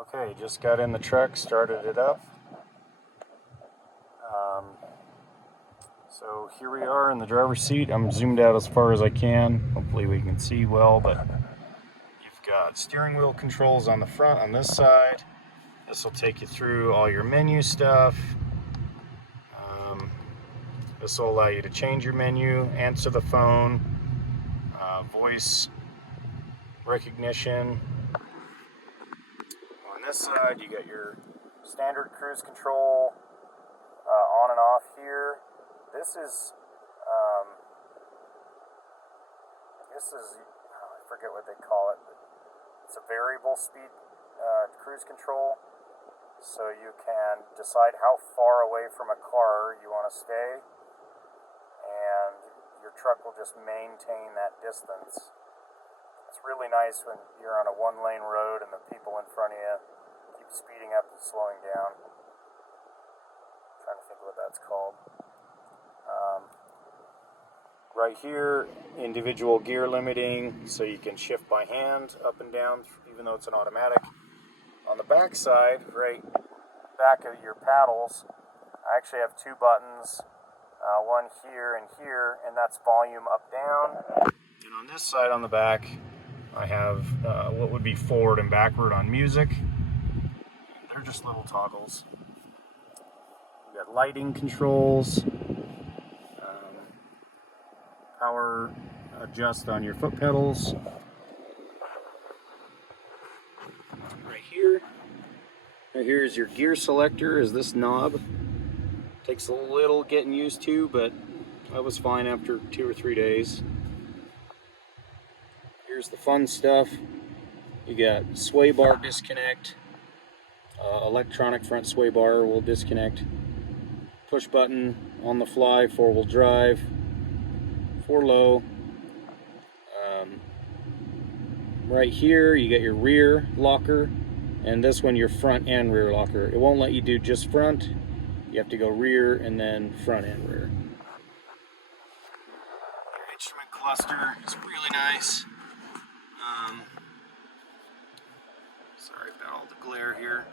Okay, just got in the truck, started it up. So here we are in the driver's seat. I'm zoomed out as far as I can. Hopefully we can see well, but you've got steering wheel controls on the front on this side. This will take you through all your menu stuff. This will allow you to change your menu, answer the phone, voice recognition. On this side, you got your standard cruise control on and off here. This is I forget what they call it. It's a variable speed cruise control, so you can decide how far away from a car you want to stay, and your truck will just maintain that distance. It's really nice when you're on a one-lane road and the people in front of you keep speeding up and slowing down. I'm trying to think of what that's called. Right here, individual gear limiting, so you can shift by hand up and down, even though it's an automatic. On the back side, right back of your paddles, I actually have two buttons, one here, and that's volume up, down. And on this side on the back, I have what would be forward and backward on music. They're just little toggles. You got lighting controls, power adjust on your foot pedals. Right here is your gear selector, is this knob. Takes a little getting used to, but I was fine after 2 or 3 days. Here's the fun stuff. You got sway bar disconnect, electronic front sway bar will disconnect, push button on the fly, 4-wheel drive, 4 low. Right here you got your rear locker, and this one your front and rear locker. It won't let you do just front. You have to go rear and then front and rear. Your instrument cluster is really nice. Sorry about all the glare here.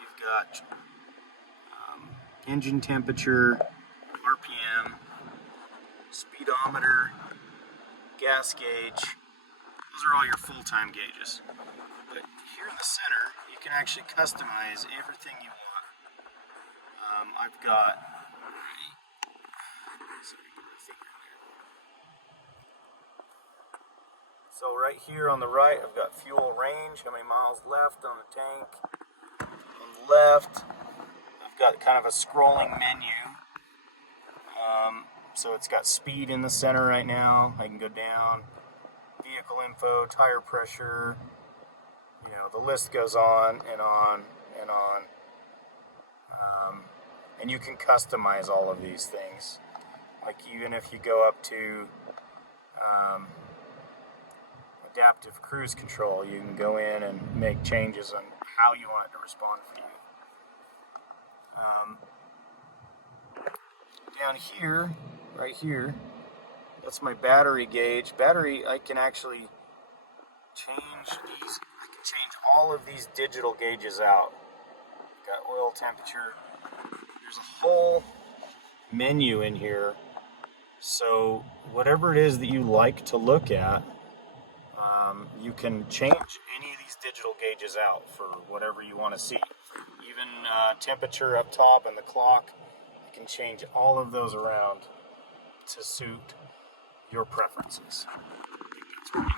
You've got engine temperature, RPM, speedometer, gas gauge. Those are all your full-time gauges. But here in the center, you can actually customize everything you want. I've got, so right here on the right, I've got fuel range, how many miles left on the tank. On the left, I've got kind of a scrolling menu. So it's got speed in the center right now. I can go down, vehicle info, tire pressure, you know, the list goes on and on and on. And you can customize all of these things. Like even if you go up to adaptive cruise control, you can go in and make changes on how you want it to respond for you. Down here, right here, that's my battery gauge. Battery, I can actually change these. I can change all of these digital gauges out. Got oil temperature. There's a whole menu in here. So whatever it is that you like to look at, you can change any of these digital gauges out for whatever you want to see. Even temperature up top and the clock, you can change all of those around to suit your preferences. I think that's pretty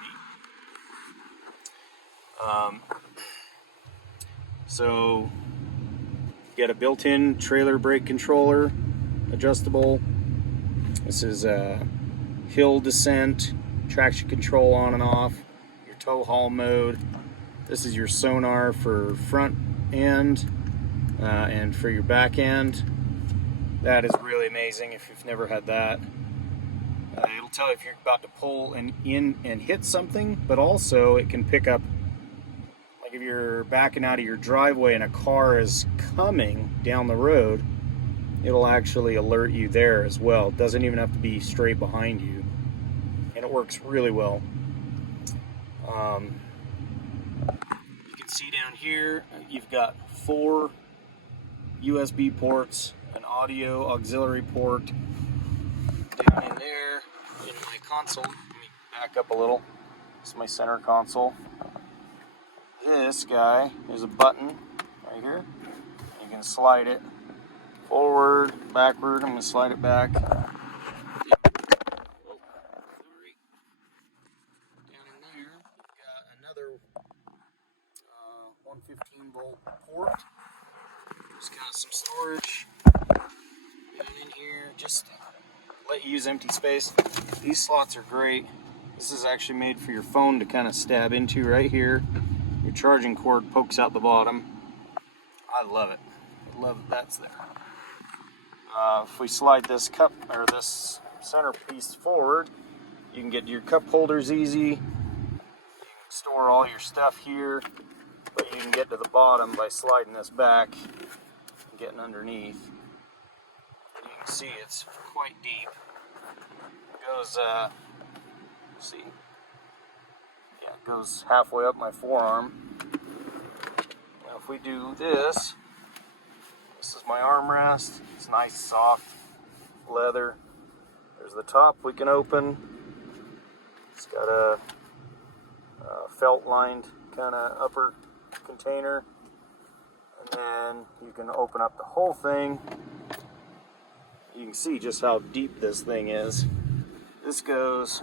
neat. So you got a built-in trailer brake controller, adjustable. This is hill descent, traction control on and off, your tow haul mode. This is your sonar for front end and for your back end. That is really amazing if you've never had that. It'll tell you if you're about to pull in and hit something, but also it can pick up, like if you're backing out of your driveway and a car is coming down the road, it'll actually alert you there as well. It doesn't even have to be straight behind you. And it works really well. You can see down Down here, you've got 4 USB ports, an audio auxiliary port. Down in there, in my console, let me back up a little. This is my center console. This guy, there's a button right here. You can slide it forward, backward. I'm going to slide it back. Down in there, you've got another 115 volt port. Just got some storage down in here. Just let you use empty space. These slots are great. This is actually made for your phone to kind of stab into right here. Your charging cord pokes out the bottom. I love it. I love that that's there. If we slide this cup or this centerpiece forward, you can get your cup holders easy. You can store all your stuff here, but you can get to the bottom by sliding this back and getting underneath. And you can see it's quite deep. It goes, let's see, yeah, it goes halfway up my forearm. Now if we do this, this is my armrest. It's nice, soft leather. There's the top we can open. It's got a felt-lined kind of upper container. And then you can open up the whole thing. You can see just how deep this thing is. This goes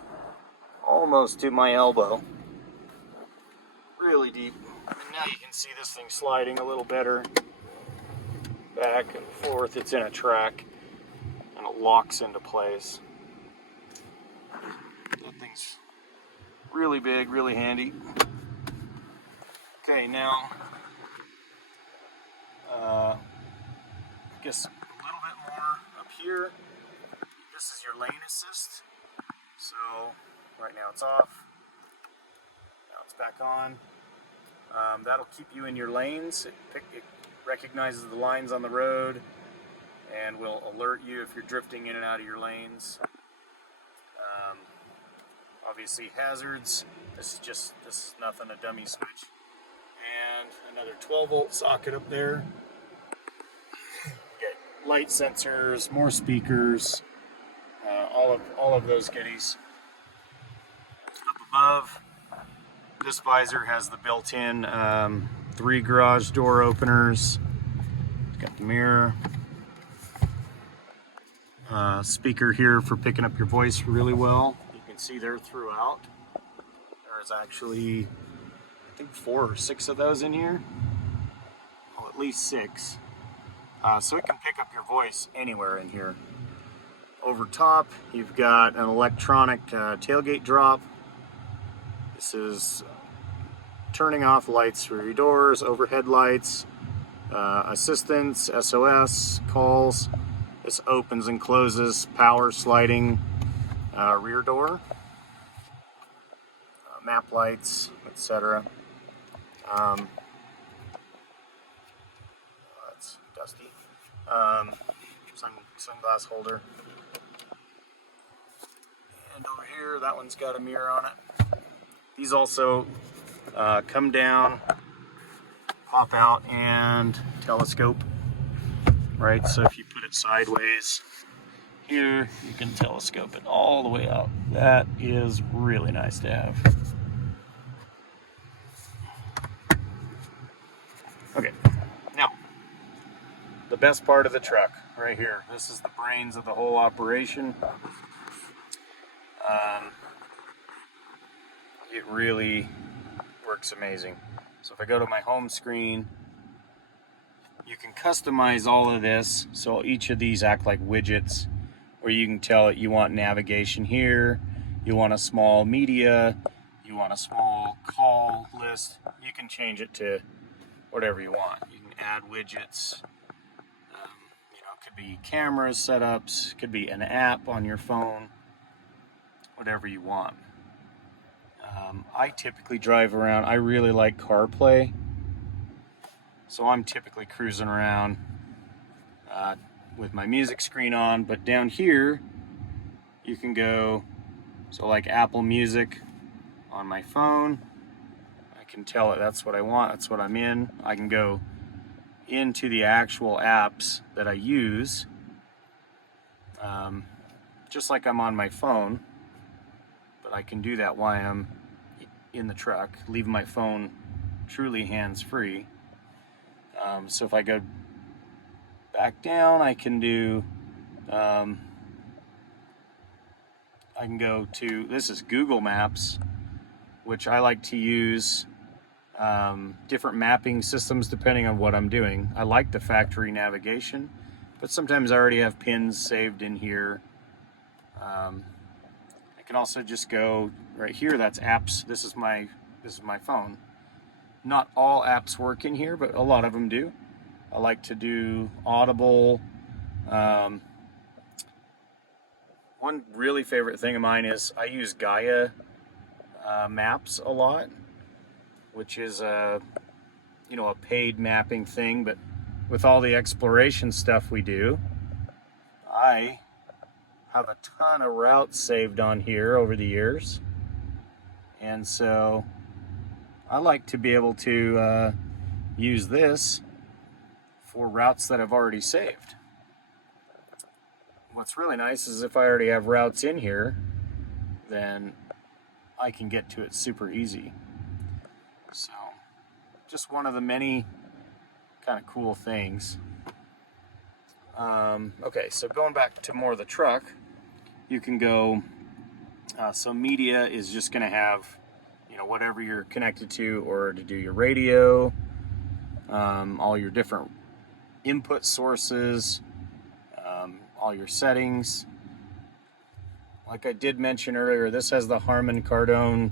almost to my elbow. Really deep. And now you can see this thing sliding a little better. Back and forth. It's in a track and it locks into place. That thing's really big, really handy. Okay, now I guess a little bit more up here. This is your lane assist. So right now it's off. Now it's back on. That'll keep you in your lanes. It recognizes the lines on the road and will alert you if you're drifting in and out of your lanes. Obviously hazards. This is nothing, a dummy switch. And another 12 volt socket up there. Get light sensors, more speakers, all of those goodies. Up above, this visor has the built-in 3 garage door openers. It's got the mirror. Speaker here for picking up your voice really well. You can see there throughout. There's actually, I think 4 or 6 of those in here. Well, at least 6. So it can pick up your voice anywhere in here. Over top, you've got an electronic tailgate drop. This is turning off lights for your doors, overhead lights, assistance, SOS, calls. This opens and closes, power sliding rear door, map lights, etc. That's dusty. Sunglass holder. And over here, that one's got a mirror on it. These also come down, pop out, and telescope. Right, so if you put it sideways here, you can telescope it all the way out. That is really nice to have. Okay, now, the best part of the truck, right here. This is the brains of the whole operation. It really works amazing. So if I go to my home screen, you can customize all of this, so each of these act like widgets, where you can tell it you want navigation here, you want a small media, you want a small call list. You can change it to whatever you want. You can add widgets. It could be cameras, setups, could be an app on your phone, whatever you want. I typically drive around. I really like CarPlay. So I'm typically cruising around with my music screen on, but down here you can go, so like Apple Music on my phone, I can tell it that's what I want, that's what I'm in. I can go into the actual apps that I use, just like I'm on my phone, but I can do that while I'm in the truck, leave my phone truly hands-free. So if I go back down, I can do, I can go to, this is Google Maps, which I like to use different mapping systems depending on what I'm doing. I like the factory navigation, but sometimes I already have pins saved in here. I can also just go right here, that's apps. This is my phone. Not all apps work in here, but a lot of them do. I like to do Audible. One really favorite thing of mine is I use Gaia Maps a lot, which is a paid mapping thing, but with all the exploration stuff we do, I have a ton of routes saved on here over the years, and so I like to be able to use this for routes that I've already saved. What's really nice is if I already have routes in here, then I can get to it super easy. So just one of the many kind of cool things. Okay, so going back to more of the truck, you can go, so media is just going to have, whatever you're connected to, or to do your radio, all your different input sources, all your settings. Like I did mention earlier, this has the Harman Kardon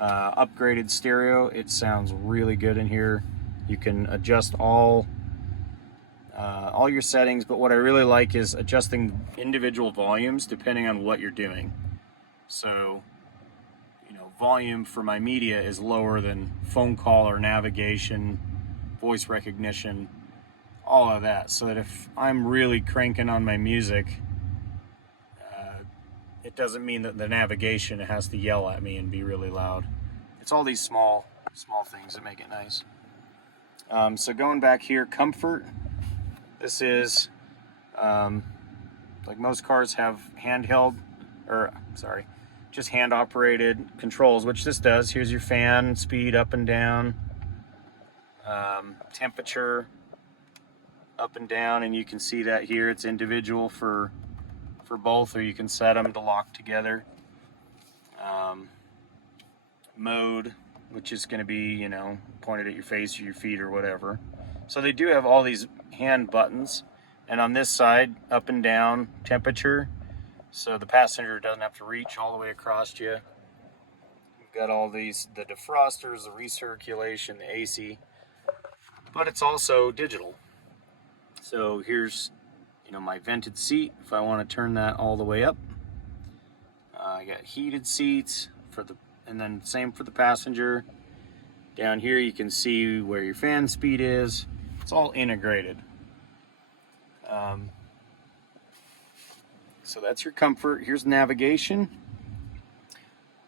upgraded stereo. It sounds really good in here. You can adjust all your settings, but what I really like is adjusting individual volumes depending on what you're doing. So, volume for my media is lower than phone call or navigation, voice recognition, all of that, so that if I'm really cranking on my music, it doesn't mean that the navigation has to yell at me and be really loud. It's all these small things that make it nice. So going back here, comfort. This is, like most cars have just hand-operated controls, which this does. Here's your fan, speed up and down, temperature up and down, and you can see that here. It's individual for both, or you can set them to lock together. Mode, which is going to be, pointed at your face or your feet or whatever. So they do have all these hand buttons, and on this side, up and down, temperature, so the passenger doesn't have to reach all the way across you. You've got all these, the defrosters, the recirculation, the AC, but it's also digital. So here's, my vented seat, if I want to turn that all the way up. I got heated seats and then same for the passenger. Down here you can see where your fan speed is. It's all integrated. So that's your comfort. Here's navigation.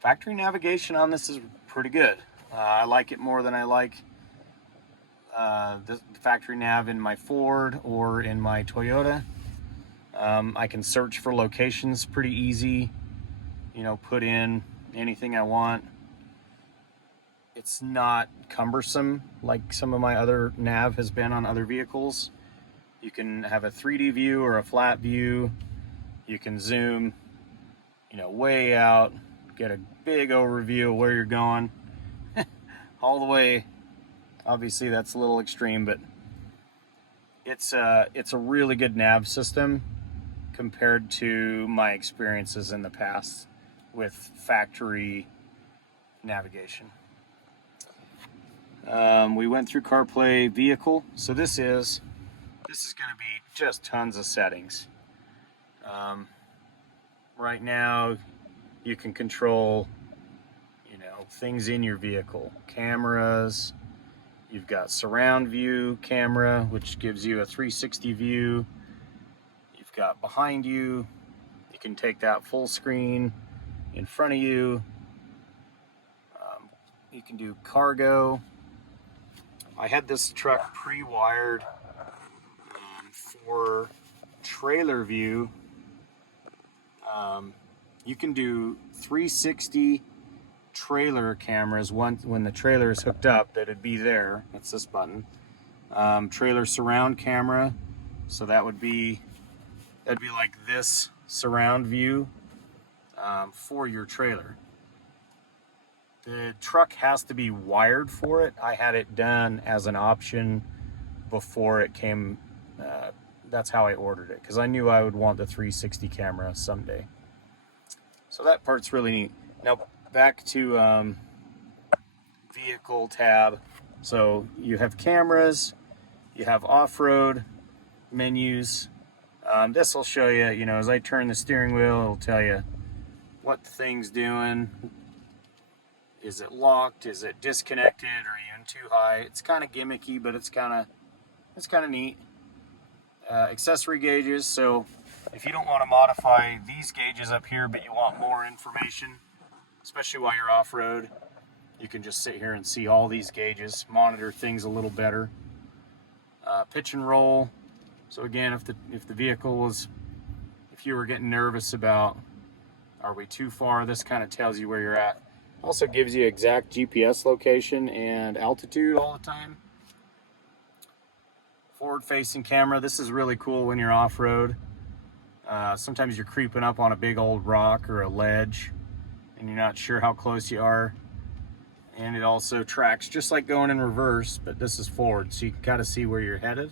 Factory navigation on this is pretty good. I like it more than I like the factory nav in my Ford or in my Toyota. I can search for locations pretty easy, put in anything I want. It's not cumbersome like some of my other nav has been on other vehicles. You can have a 3D view or a flat view. You can zoom, way out, get a big overview of where you're going. All the way, obviously that's a little extreme, but it's a really good nav system compared to my experiences in the past with factory navigation. We went through CarPlay vehicle, so this is going to be just tons of settings. Right now you can control things in your vehicle, cameras. You've got surround view camera, which gives you a 360 view. You've got behind you, you can take that full screen. In front of you, You can do cargo. I had this truck pre-wired for trailer view. You can do 360 trailer cameras when the trailer is hooked up. That'd be there. That's this button. Trailer surround camera. So that'd be like this surround view for your trailer. The truck has to be wired for it. I had it done as an option before it came. That's how I ordered it, because I knew I would want the 360 camera someday. So that part's really neat. Now back to vehicle tab. So you have cameras, you have off-road menus. This will show you, as I turn the steering wheel, it'll tell you what the thing's doing. Is it locked? Is it disconnected? Are you in too high? It's kind of gimmicky, but it's kind of neat. Accessory gauges. So if you don't want to modify these gauges up here, but you want more information, especially while you're off-road, you can just sit here and see all these gauges, monitor things a little better. Pitch and roll. So again, if the vehicle was, if you were getting nervous about, are we too far, this kind of tells you where you're at. Also gives you exact GPS location and altitude all the time. Forward-facing camera. This is really cool when you're off-road. Sometimes you're creeping up on a big old rock or a ledge and you're not sure how close you are. And it also tracks just like going in reverse, but this is forward, so you can kind of see where you're headed.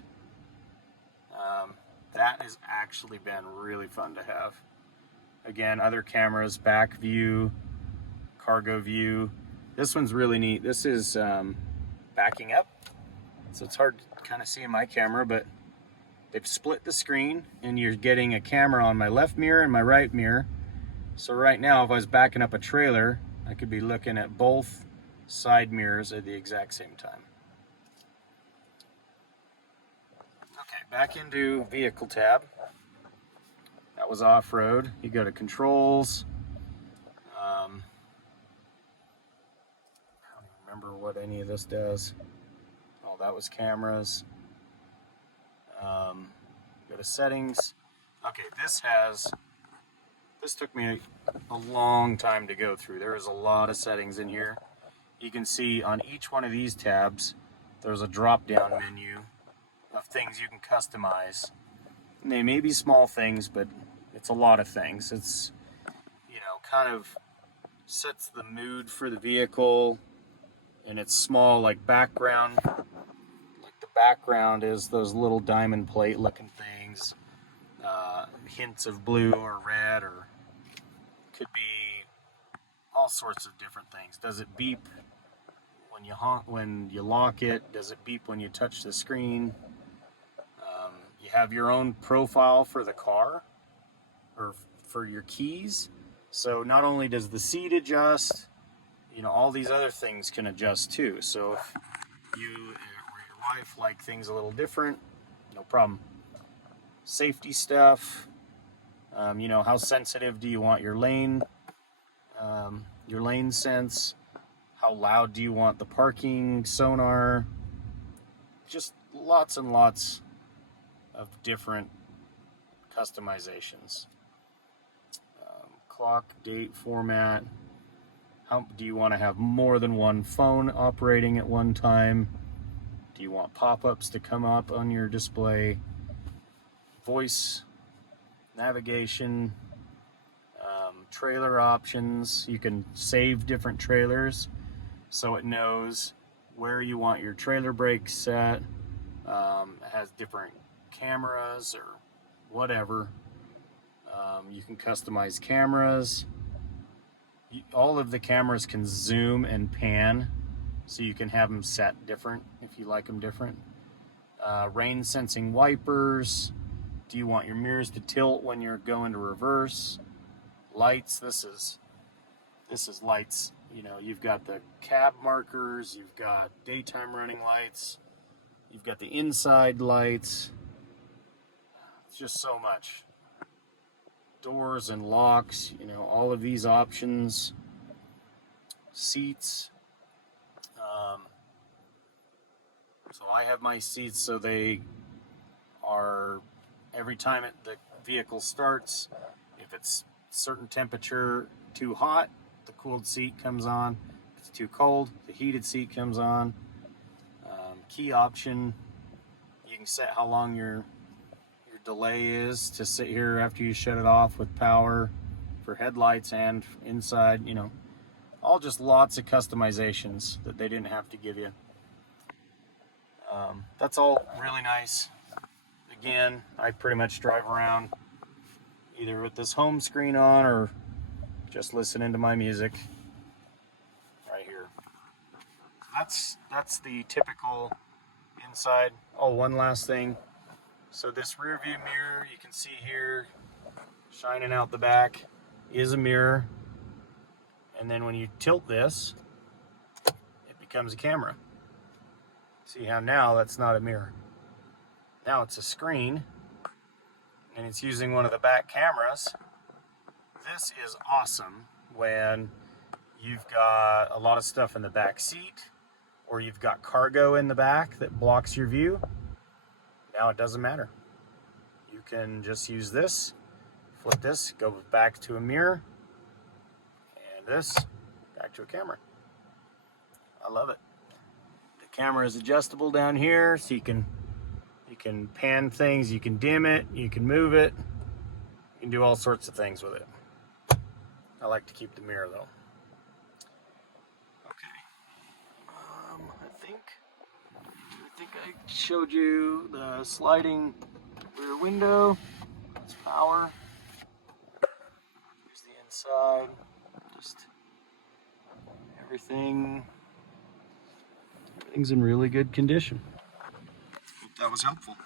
That has actually been really fun to have. Again, other cameras, back view, cargo view. This one's really neat. This is backing up, so it's hard to kind of see in my camera, but they've split the screen and you're getting a camera on my left mirror and my right mirror. So right now, if I was backing up a trailer, I could be looking at both side mirrors at the exact same time. Okay, back into vehicle tab. That was off-road. You go to controls. I don't remember what any of this does. Oh, that was cameras. Go to settings. Okay, this took me a long time to go through. There is a lot of settings in here. You can see on each one of these tabs, there's a drop-down menu of things you can customize. And they may be small things, but it's a lot of things. It's, kind of sets the mood for the vehicle, and it's small, like background. Like the background is those little diamond plate looking things, hints of blue or red, or could be all sorts of different things. Does it beep when you lock it? Does it beep when you touch the screen? You have your own profile for the car or for your keys. So not only does the seat adjust, all these other things can adjust too. So if you or your wife like things a little different, no problem. Safety stuff. How sensitive do you want your lane sense? How loud do you want the parking sonar? Just lots and lots of different customizations. Clock, date, format. How do you want to have more than one phone operating at one time? Do you want pop-ups to come up on your display? Voice, navigation, trailer options. You can save different trailers so it knows where you want your trailer brake set. It has different cameras or whatever. You can customize cameras. All of the cameras can zoom and pan, so you can have them set different if you like them different. Rain sensing wipers. Do you want your mirrors to tilt when you're going to reverse? Lights. This is lights. You've got the cab markers. You've got daytime running lights. You've got the inside lights. It's just so much. Doors and locks, all of these options. Seats. So I have my seats so they are, every time the vehicle starts, if it's certain temperature too hot, the cooled seat comes on. If it's too cold, the heated seat comes on. Key option, you can set how long your delay is to sit here after you shut it off with power for headlights and inside, you know, all just lots of customizations that they didn't have to give you. That's all really nice. Again, I pretty much drive around either with this home screen on or just listening to my music right here. That's the typical inside. Oh, one last thing. So this rear view mirror you can see here shining out the back is a mirror. And then when you tilt this, it becomes a camera. See how now that's not a mirror. Now it's a screen, and it's using one of the back cameras. This is awesome when you've got a lot of stuff in the back seat, or you've got cargo in the back that blocks your view. Now it doesn't matter. You can just use this, flip this, go back to a mirror, and this, back to a camera. I love it. The camera is adjustable down here, so you can pan things, you can dim it, you can move it, you can do all sorts of things with it. I like to keep the mirror though. Okay, I think I showed you the sliding rear window. That's power. Here's the inside. Just everything's in really good condition. Hope that was helpful.